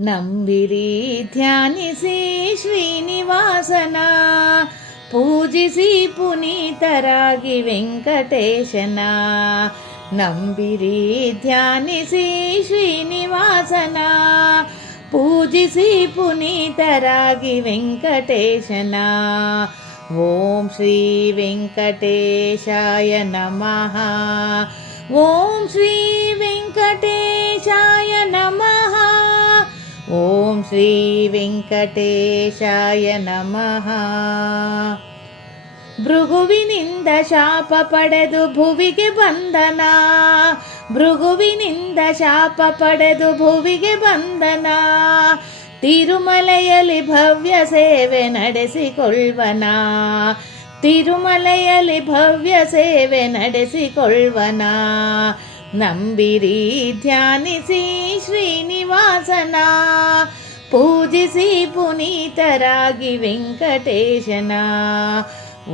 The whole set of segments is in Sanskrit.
ನಂಬಿರಿ ಧ್ಯಾನಿಸಿ ಶ್ರೀನಿವಾಸನ ಪೂಜಿಸಿ ಪುನೀತರಾಗಿ ವೆಂಕಟೇಶನ ನಂಬಿರಿ ಧ್ಯಾನಿಸಿ ಶ್ರೀನಿವಾಸನ ಪೂಜಿಸಿ ಪುನೀತರಾಗಿ ವೆಂಕಟೇಶನ ಓಂ ಶ್ರೀ ವೆಂಕಟೇಶಾಯ ನಮಃ ಓಂ ಶ್ರೀ ವೆಂಕಟೇಶಾಯ ಶ್ರೀ ವೆಂಕಟೇಶಾಯ ನಮಃ ಭೃಗುವಿನಿಂದ ಶಾಪ ಪಡೆದು ಭುವಿಗೆ ಬಂದನ ಭೃಗುವಿನಿಂದ ಶಾಪ ಪಡೆದು ಭುವಿಗೆ ಬಂದನ ತಿರುಮಲೆಯಲ್ಲಿ ಭವ್ಯ ಸೇವೆ ನಡೆಸಿಕೊಳ್ಳವನ ತಿರುಮಲೆಯಲ್ಲಿ ಭವ್ಯ ಸೇವೆ ನಡೆಸಿಕೊಳ್ಳವನ ನಂಬಿರಿ ಧ್ಯಾನಿಸಿ ಶ್ರೀನಿವಾಸನ ಪೂಜಿಸಿ ಪುನೀತರಾಗಿ ವೆಂಕಟೇಶನ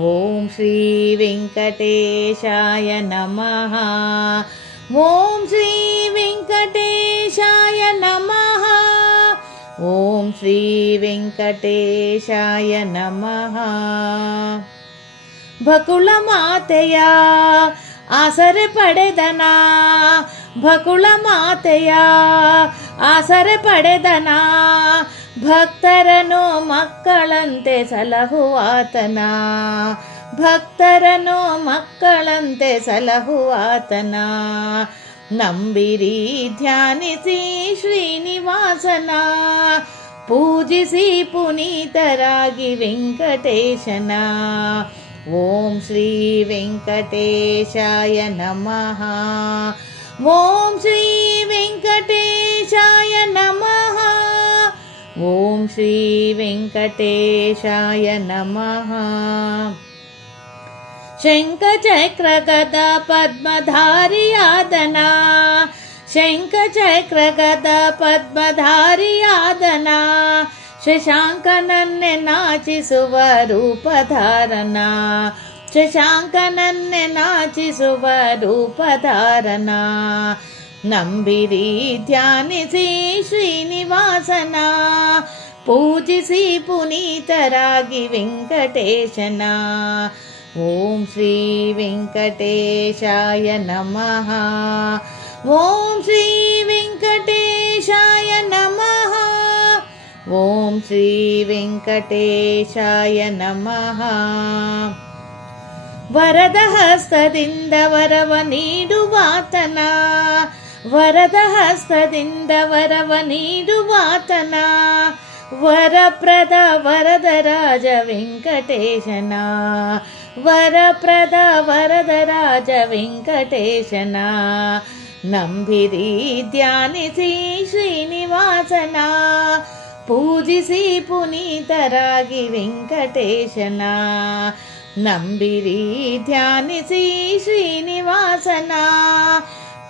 ಓಂ ಶ್ರೀ ವೆಂಕಟೇಶಾಯ ನಮಃ ಓಂ ಶ್ರೀ ವೆಂಕಟೇಶಾಯ ನಮಃ ಓಂ ಶ್ರೀ ವೆಂಕಟೇಶಾಯ ನಮಃ ಬಕುಳ ಮಾತೆಯ ಆಸರೆ ಪಡೆದನ ಬಕುಳ ಮಾತೆಯ ಆಸರೆ ಪಡೆದನ ಭಕ್ತರನು ಮಕ್ಕಳಂತೆ ಸಲಹುವಾತನ ಭಕ್ತರನು ಮಕ್ಕಳಂತೆ ಸಲಹುವಾತನ ನಂಬಿರಿ ಧ್ಯಾನಿಸಿ ಶ್ರೀನಿವಾಸನ ಪೂಜಿಸಿ ಪುನೀತರಾಗಿ ವೆಂಕಟೇಶನ ಓಂ ಶ್ರೀ ವೆಂಕಟೇಶಾಯ ನಮಃ ಓಂ ಶ್ರೀ ವೆಂಕಟೇಶಾಯ ನಮಃ ಓಂ ಶ್ರೀ ವೆಂಕಟೇಶಾಯ ನಮಃ ಶಂಖಚಕ್ರ ಗದ ಪದ್ಮಧಾರಿಯಾದನ ಶಂಖಚಕ್ರ ಗದ ಪದ್ಮಧಾರಿಯಾದನ ಶಶಾಂಕನನ್ನೆ ನಾಚಿಸುವ ರೂಪಧಾರನ ಶಶಾಂಕನನ್ನೆ ನಾಚಿಸುವ ರೂಪಧಾರನ ನಂಬಿರಿ ಧ್ಯಾನಿಸಿ ಶ್ರೀನಿವಾಸನ ಪೂಜಿಸಿ ಪುನೀತರಾಗಿ ವೆಂಕಟೇಶನ ಓಂ ಶ್ರೀ ವೆಂಕಟೇಶಾಯ ನಮಃ ಓಂ ಶ್ರೀ ವೆಂಕಟೇಶಾಯ ನಮಃ ಓಂ ಶ್ರೀ ವೆಂಕಟೇಶಾಯ ನಮಃ ವರದ ಹಸ್ತದಿಂದ ವರವ ನೀಡುವಾತನ ವರದ ಹಸ್ತದಿಂದ ವರವ ನೀಡುವಾತನ ವರಪ್ರದ ವರದ ರಾಜ ವೆಂಕಟೇಶನ ವರಪ್ರದ ವರದ ರಾಜ ವೆಂಕಟೇಶನ ನಂಬಿರಿ ಧ್ಯಾನಿಸಿ ಶ್ರೀನಿವಾಸನ ಪೂಜಿಸಿ ಪುನೀತರಾಗಿ ವೆಂಕಟೇಶನ ನಂಬಿರಿ ಧ್ಯಾನಿಸಿ ಶ್ರೀನಿವಾಸನ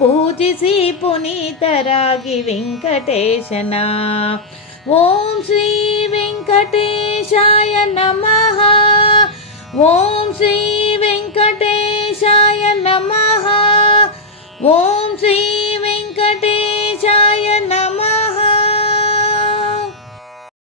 ಪೂಜಿಸಿ ಪುನೀತರಾಗಿ ವೆಂಕಟೇಶನ ಓಂ ಶ್ರೀ ವೆಂಕಟೇಶಾಯ ನಮಃ ಓಂ ಶ್ರೀ ವೆಂಕಟೇಶಾಯ ನಮಃ ಓಂ